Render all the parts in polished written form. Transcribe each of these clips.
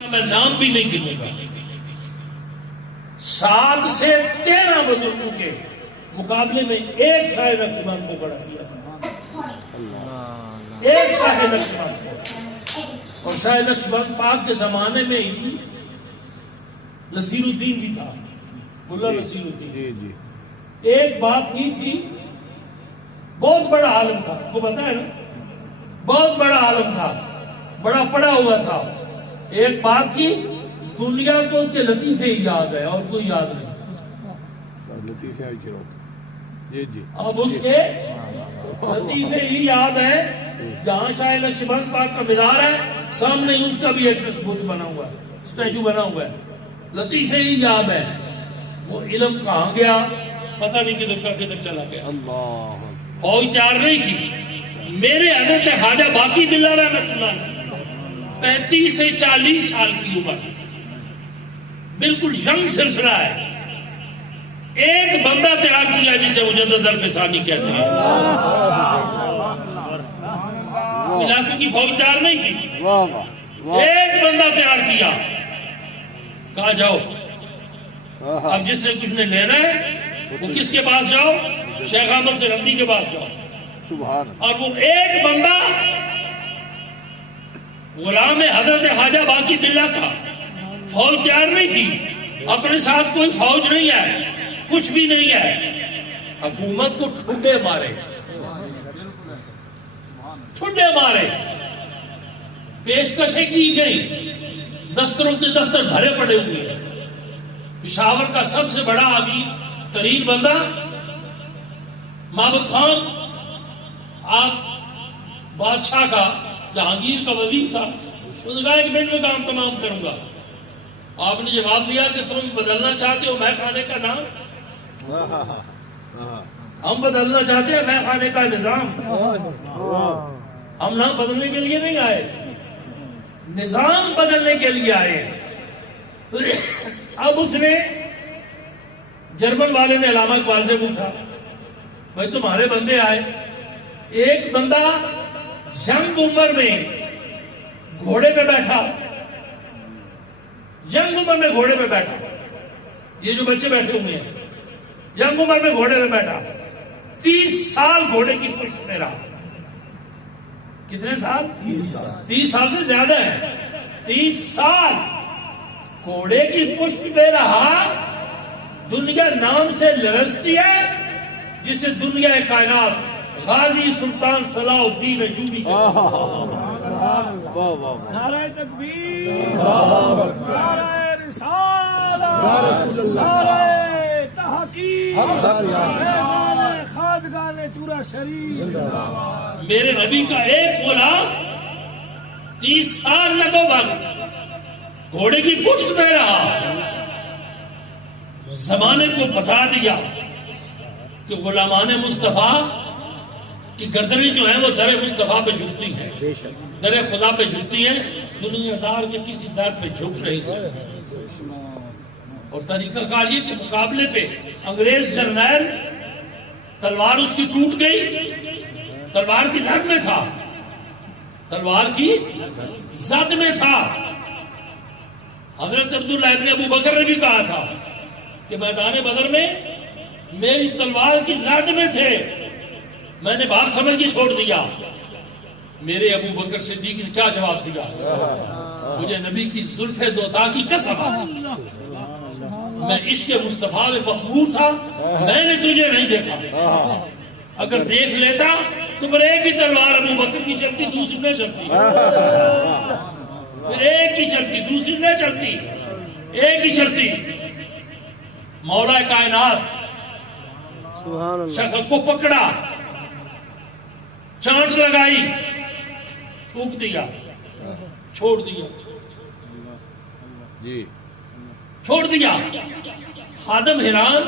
میں نام بھی نہیں گنوں گا. 7 سے 13 بزرگوں کے مقابلے میں ایک شاہ نقشبند کو بڑا کیا. ایک شاہ نقشبند کو. اور شاہ نقشبند پاک کے زمانے میں ہی نصیر الدین بھی تھا. ملا نصیر الدین ایک بات کی تھی. بہت بڑا عالم تھا, آپ کو پتا ہے نا, بہت بڑا عالم تھا, بڑا پڑھا ہوا تھا. ایک بات کی, دنیا کو اس کے لطیفے ہی یاد ہے اور کوئی یاد نہیں. اب اس کے لطیفے ہی یاد ہے. جہاں شاہ نقشبند پاک کا مزار ہے سامنے ہی اس کا بھی ایک بت بنا ہوا ہے, اسٹیچو بنا ہوا ہے. لطیفے ہی یاد ہے. وہ علم کہاں گیا پتہ نہیں, کدھر کا کدھر چلا گیا. فوج تیار نہیں کی. میرے حضرت خواجہ باقی باللہ رحمۃ اللہ 35 سے 40 سال کی عمر, بالکل ینگ سلسلہ ہے. ایک بندہ تیار کیا جسے مجدد الفسانی کہتے ہیں. علاقے کی فوج تیار نہیں کی. ایک بندہ تیار کیا, کہا جاؤ اب جس نے کچھ نے لینا ہے وہ کس کے پاس جاؤ, شیخ احمد سرہندی کے پاس جاؤ. اور وہ ایک بندہ غلام حضرت خواجہ باقی باللہ کا فوج تیار نہیں کی. اپنے ساتھ کوئی فوج نہیں ہے, کچھ بھی نہیں ہے. حکومت کو ٹھڈے مارے, ٹھڈے مارے, پیشکشیں کی گئی. دفتروں کے دفتر بھرے پڑے ہوئے ہیں. پشاور کا سب سے بڑا امیر ترین بندہ محمد خان, آپ بادشاہ کا جہانگیر کا وزیر تھا. اس نے کہا 1 منٹ میں کام تمام کروں گا. آپ نے جواب دیا کہ تم بدلنا چاہتے ہو میں خانے کا نام, ہم بدلنا چاہتے ہیں میں خانے کا نظام. ہم نام بدلنے کے لیے نہیں آئے, نظام بدلنے کے لیے آئے. اب اس نے جرمن والے نے علامہ اقبال سے پوچھا, بھائی تمہارے بندے آئے, ایک بندہ ینگ عمر میں گھوڑے پہ بیٹھا, ینگ عمر میں گھوڑے پہ بیٹھا. یہ جو بچے بیٹھے ہوئے ہیں ینگ عمر میں گھوڑے پہ بیٹھا, 30 سال گھوڑے کی پشت پہ رہا. کتنے سال؟ 30 سال سے زیادہ ہے. 30 سال گھوڑے کی پشت پہ رہا. دنیا نام سے لرزتی ہے جسے دنیا کائنات غازی سلطان صلاح الدین ایوبی. نعرہ تکبیر, نعرہ رسالت, نعرہ تحقیق, خادگان چورا شریف. میرے نبی کا ایک غلام 30 سال لگو بھگ گھوڑے کی پشت پہ رہا. زمانے کو بتا دیا کہ غلامان مصطفیٰ کی گردنیں جو ہیں وہ در مصطفیٰ پہ جھکتی ہیں, در خدا پہ جھکتی ہیں, دنیا دار کے کسی در پہ جھک نہیں سکتی. اور طریقہ کار یہ کہ مقابلے پہ انگریز جرنیل تلوار اس کی ٹوٹ گئی, تلوار کی زد میں تھا, تلوار کی زد میں تھا. حضرت عبداللہ ابن ابو بکر نے بھی کہا تھا کہ میدان بدر میں میری تلوار کی زد میں تھے, میں نے بات سمجھ کے چھوڑ دیا. میرے ابو بکر صدیق نے کیا جواب دیا, مجھے نبی کی زلف دوتا کی قسم, میں عشق مصطفیٰ میں مخمور تھا, میں نے تجھے نہیں دیکھا. اگر دیکھ لیتا تو پھر ایک ہی تلوار ابو بکر کی چلتی, دوسری نہیں چلتی. پھر ایک ہی چلتی, دوسری نہیں چلتی, ایک ہی چلتی. مولا کائنات شخص کو پکڑا, چانٹ لگائی, تھوک دیا, چھوڑ دیا, چھوڑ دیا. خادم حیران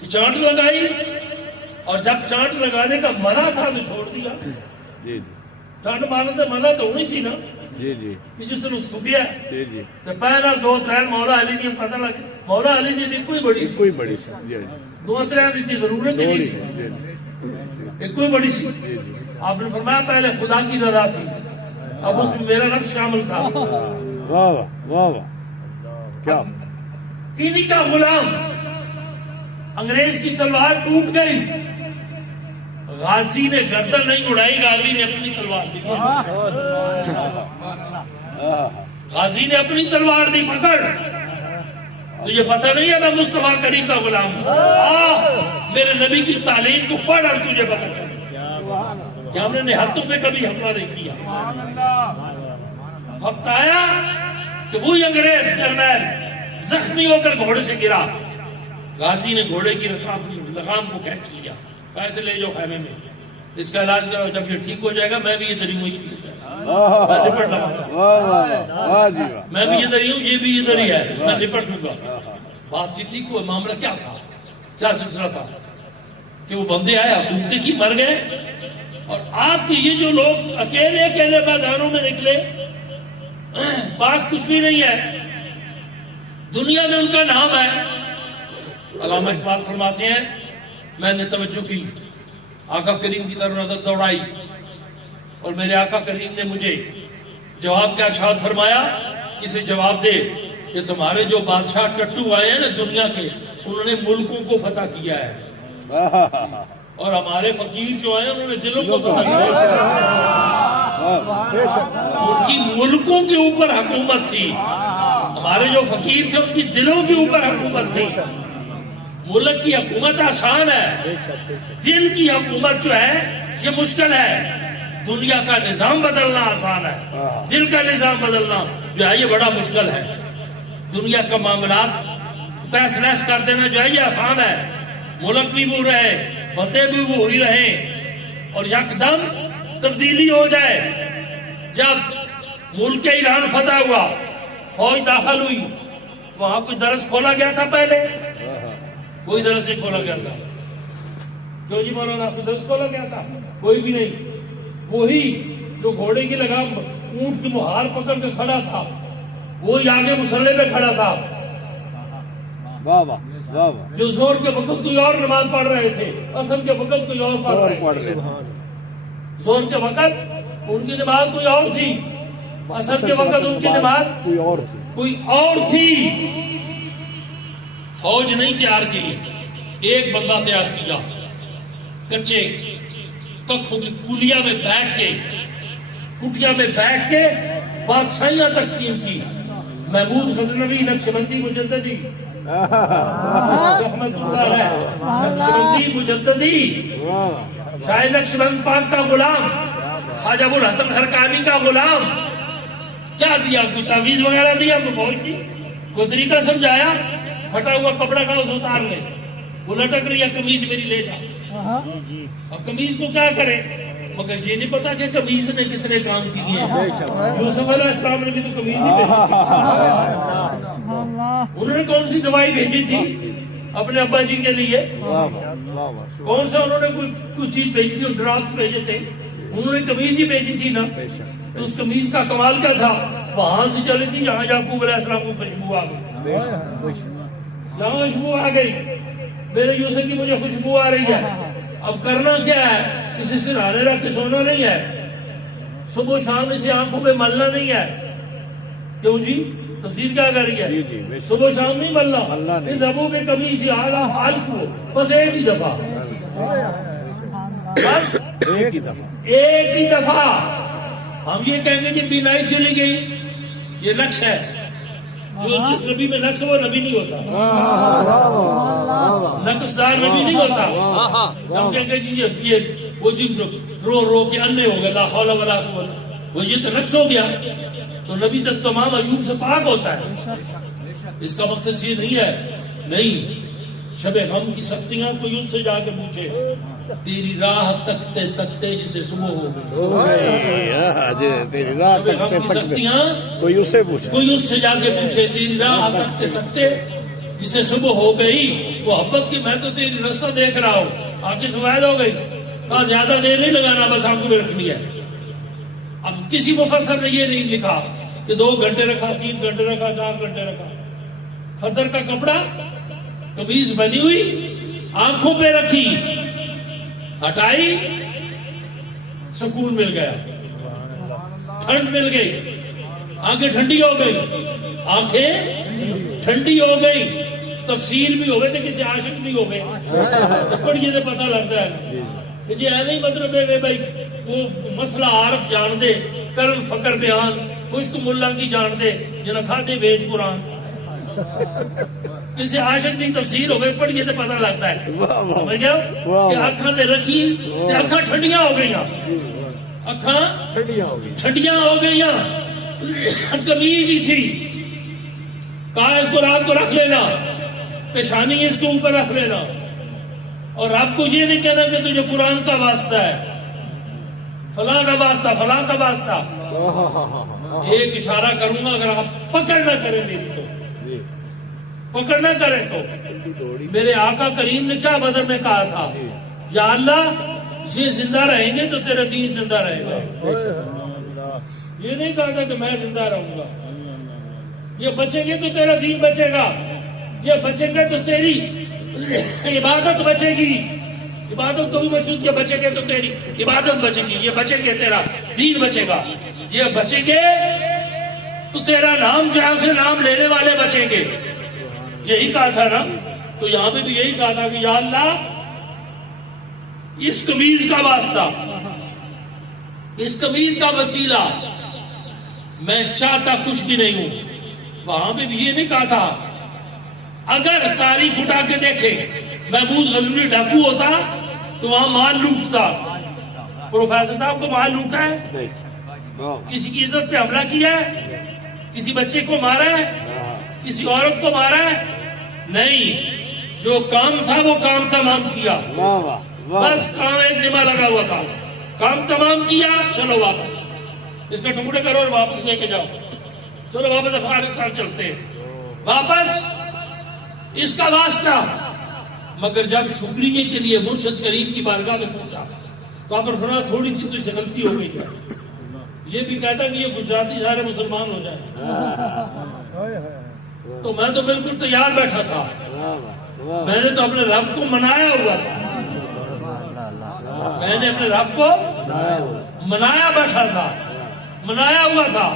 کہ چانٹ لگائی, اور جب چانٹ لگانے کا منع تھا تو چھوڑ دیا. چانٹ مارنے سے منع تو ہونی سی نا, جس نے اس کو کیا پہلا 2-3 مولا علی کی پتہ لگ, مولا علی جی دی کوئی بڑی 2-3 کی ضرورت نہیں, ایک کوئی بڑی سی. آپ نے فرمایا پہلے خدا کی رضا تھی, اب اس میں میرا نفس شامل تھا. واہ واہ واہ واہ کیا انہی کا غلام، انگریز کی تلوار ٹوٹ گئی، غازی نے گردن نہیں اڑائی، غازی نے اپنی تلوار دی، غازی نے اپنی تلوار دی پکڑ. تجھے پتہ نہیں ہے میں مصطفیٰ کریم کا غلام ہوں، میرے نبی کی تعلیم کو پڑھ اور تجھے پتہ چلے کہ ہم نے ہاتھوں پہ کبھی حملہ نہیں کیا. وقت آیا کہ وہی انگریز جرنیل زخمی ہو کر گھوڑے سے گرا، غازی نے گھوڑے کی لگام کو کھینچ لیا، کیسے لے جاؤ خیمے میں، اس کا علاج کرو، جب یہ ٹھیک ہو جائے گا میں بھی ادھر ہی ہوں، میں نپٹ لوں گا، میں بھی ادھر ہی ہوں، یہ بھی ادھر ہی ہے، میں نپٹ لوں گا. بات چیت ٹھیک ہوا، معاملہ کیا تھا، کیا سلسلہ تھا کہ وہ بندے آئے حکومتیں کی مر گئے، اور آپ کے یہ جو لوگ اکیلے اکیلے میدانوں میں نکلے، پاس کچھ بھی نہیں ہے، دنیا میں ان کا نام ہے. علامہ اقبال فرماتے ہیں میں نے توجہ کی، آقا کریم کی طرف نظر دوڑائی، اور میرے آقا کریم نے مجھے جواب کا ارشاد فرمایا، اسے جواب دے کہ تمہارے جو بادشاہ ٹٹو آئے ہیں نا دنیا کے، انہوں نے ملکوں کو فتح کیا ہے، اور ہمارے فقیر جو ہیں انہوں نے دلوں کو فتح کیا ہے. ان کی ملکوں کے اوپر حکومت تھی، ہمارے جو فقیر تھے ان کی دلوں کے اوپر حکومت تھی. ملک کی حکومت آسان ہے، دل کی حکومت جو ہے یہ مشکل ہے. دنیا کا نظام بدلنا آسان ہے، دل کا نظام بدلنا جو ہے یہ بڑا مشکل ہے. دنیا کا معاملات تہس نہس کر دینا جو ہے یہ آسان ہے، ملک بھی وہ رہے، بندے بھی وہی رہیں، اور یکدم تبدیلی ہو جائے. جب ملک ایران فتح ہوا، فوج داخل ہوئی، وہاں کوئی درس کھولا گیا تھا پہلے؟ کوئی درس نہیں کھولا گیا تھا. کیوں جی مولانا کوئی درس کھولا گیا تھا؟ کوئی بھی نہیں. وہی جو گھوڑے کی لگام اونٹ کی مہار پکڑ کے کھڑا تھا، وہی آگے مسلح پہ کھڑا تھا. جو زور کے وقت کوئی اور نماز پڑھ رہے تھے، اصل کے وقت کوئی اور پڑھ رہے تھے. زور کے وقت ان کی نماز کوئی اور تھی، اصل کے وقت ان کی نماز کوئی اور تھی. فوج نہیں تیار کی، ایک بندہ تیار کیا، کچے ککھوں کی کولیا میں بیٹھ کے، کٹیا میں بیٹھ کے بادشاہیاں تقسیم کی. محمود غزنوی نقشبندی مجددی رحمت اللہ علیہ، نقشبندی مجددی، شاہ نقشبند پاک کا غلام، خواجہ ابوالحسن خرقانی کا غلام. کیا دیا؟ کوئی تعویذ وغیرہ دیا؟ کوئی فوج تھی؟ کوئی طریقہ سمجھایا؟ پھٹا ہوا کپڑا کا اسے اتار لے، وہ لٹک رہی ہے کمیز میری لے جا. اور کمیز کو کیا کرے؟ مگر یہ نہیں پتا کہ کمیز نے کتنے کام کیے ہیں. یوسف علیہ السلام نے بھی تو کمیز ہی بھیجی. انہوں نے کون سی دوائی بھیجی تھی اپنے ابا جی کے لیے؟ کون سا انہوں نے کوئی چیز بھیجی تھی؟ ڈراپس بھیجے تھے؟ انہوں نے کمیز ہی بھیجی تھی نا. تو اس کمیز کا کمال کیا تھا؟ وہاں سے چلی تھی جہاں یعقوب علیہ السلام کو خوشبو آ گئی، جہاں خوشبو آ گئی، میرے یوسف کی مجھے خوشبو آ رہی ہے. اب کرنا کیا ہے؟ اسے سرہانے رکھ کے سونا نہیں ہے، صبح شام اسے آنکھوں پہ ملنا نہیں ہے. کیوں جی؟ تفسیر کیا کر رہی ہے؟ صبح شام نہیں ملنا، اس ابو میں کمی سی حال کو بس ایک ہی دفعہ، بس ایک ہی دفعہ. ہم یہ کہیں گے کہ بینائی چلی گئی، یہ نقش ہے. جو جس نبی میں نقش وہ نبی نہیں ہوتا، نقشدار نبی نہیں ہوتا. ہم کہیں گے جی یہ وہ جی رو رو کے انے ہو گئے، لا حول ولا قوت، وہ یہ تو نقش ہو گیا. تو نبی تک تمام عیوب سے پاک ہوتا ہے. اس کا مقصد یہ نہیں ہے. نہیں، شب غم کی سختیاں کوئی اس سے جا کے پوچھے، تیری راہ تکتے تکتے جسے صبح ہو گئی. شب غم کی سختیاں کوئی اس سے جا کے پوچھے، تیری راہ تکتے تکتے جسے صبح ہو گئی. وہ محبت کی میں تو تیری رستہ دیکھ رہا ہوں، آنکھیں سفید ہو گئی. کہا زیادہ دیر نہیں لگانا، بس آنکھوں میں رکھنی ہے. اب کسی مفسر نے یہ نہیں لکھا کہ 2 گھنٹے رکھا، 3 گھنٹے رکھا، 4 گھنٹے رکھا. خدر کا کپڑا، قمیض بنی ہوئی، آنکھوں پہ رکھی، ہٹائی، سکون مل گیا، ٹھنڈ مل گئی. آنکھیں ٹھنڈی ہو گئی، آنکھیں ٹھنڈی ہو گئی، تفصیل بھی ہوئے تو کسی عاشق نہیں ہو گئے تو پڑھیے تو پتہ لگتا ہے کہ جی ایویں مطلب ہے بھائی وہ مسئلہ عارف جان دے، کرم فقر بیان خشک ملا کی جان دے جنہاں کھادے ویچ قرآن، کسی عاشق کی تفسیر ہوئے پڑھیے تو پتہ لگتا ہے سمجھ گیا کہ اکھاں تے رکھی تے اکھاں ٹھنڈیاں ہو گئیاں، اکھاں ٹھنڈیاں ہو گئیاں، کمیز ہی تھی، کہا اس کو رات کو رکھ لینا، پیشانی اس کے اوپر رکھ لینا، اور رب کو یہ نہیں کہنا کہ تجھے قرآن کا واسطہ ہے، فلاں کا واسطہ، فلاں کا واسطہ، ایک اشارہ کروں گا اگر آپ پکڑ نہ کریں میری تو، پکڑ نہ کریں تو، میرے آقا کریم نے کیا بدر میں کہا تھا، یا اللہ یہ زندہ رہیں گے تو تیرا دین زندہ رہے گا، یہ نہیں کہا تھا کہ میں زندہ رہوں گا، یہ بچیں گے تو تیرا دین بچے گا، یہ بچیں گے تو تیری عبادت بچے گی، عبادت کو بھی مشروط، یہ بچے گے تو تیری عبادت بچے گی، یہ بچے گے تیرا دین بچے گا، یہ بچیں گے تو تیرا نام جہاں سے نام لینے والے بچیں گے، یہی کہا تھا نا، تو یہاں پہ بھی یہی کہا تھا کہ یا اللہ اس قمیض کا واسطہ، اس قمیض کا وسیلہ، میں چاہتا کچھ بھی نہیں ہوں، وہاں پہ بھی یہ نہیں کہا تھا اگر تاریخ اٹھا کے دیکھے محمود غزنوی ڈاکو ہوتا تو وہاں مال لوٹتا، پروفیسر صاحب کو مال لوٹا ہے، کسی کی عزت پہ حملہ کیا ہے، کسی بچے کو مارا ہے، کسی عورت کو مارا ہے، نہیں، جو کام تھا وہ کام تمام کیا، بس کام ایک ذمہ لگا ہوا تھا، کام تمام کیا، چلو واپس اس کا ٹکڑے کرو اور واپس لے کے جاؤ، چلو واپس افغانستان چلتے ہیں، واپس اس کا واسطہ، مگر جب شکریہ کے لیے مرشد کریم کی بارگاہ میں پہنچا تو آپ نے فرمایا تھوڑی سی تو غلطی ہو گئی ہے، یہ بھی کہتا کہ یہ گجراتی سارے مسلمان ہو جائیں، تو میں تو بالکل تیار بیٹھا تھا، میں نے تو اپنے رب کو منایا ہوا تھا، میں نے اپنے رب کو منایا بیٹھا تھا، منایا ہوا تھا،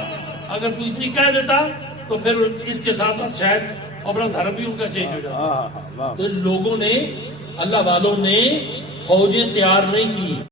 اگر تو اتنی کہہ دیتا تو پھر اس کے ساتھ ساتھ شاید اپنا دھرم بھی ان کا چینج ہو جاتا، تو لوگوں نے، اللہ والوں نے فوجیں تیار نہیں کی،